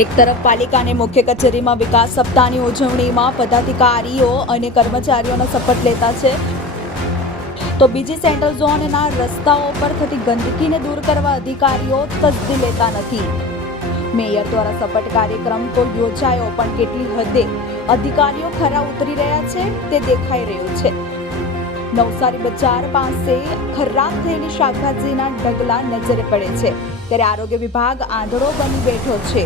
એક તરફ પાલિકાની મુખ્ય કચેરીમાં વિકાસ સપ્તાહની ઉજવણીમાં પદાધિકારીઓ અને કર્મચારીઓના શપથ લેતા છે, તો બીજી સેન્ટ્રલ ઝોનના રસ્તાઓ પર થતી ગંદકીને દૂર કરવા અધિકારીઓ તસદી લેતા નથી. મેયર દ્વારા શપથ કાર્યક્રમ તો યોજાયો, પણ કેટલી હદે અધિકારીઓ ખરા ઉતરી રહ્યા છે તે દેખાઈ રહ્યું છે. નવસારી બજાર પાસે ખરાબ થયેલી શાકભાજીના ઢગલા નજરે પડે છે, ત્યારે આરોગ્ય વિભાગ આંધળો બની બેઠો છે.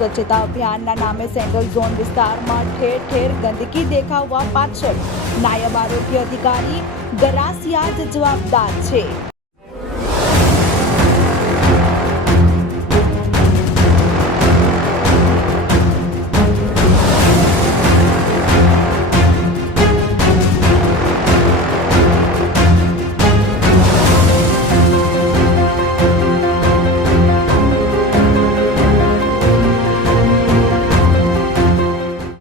સ્વચ્છતા અભિયાનના નામે સેન્ટ્રલ ઝોન વિસ્તારમાં ઠેર ઠેર ગંદકી દેખાવા પાછળ નાયબ આરોગ્ય અધિકારી ગરાસિયા જ જવાબદાર છે.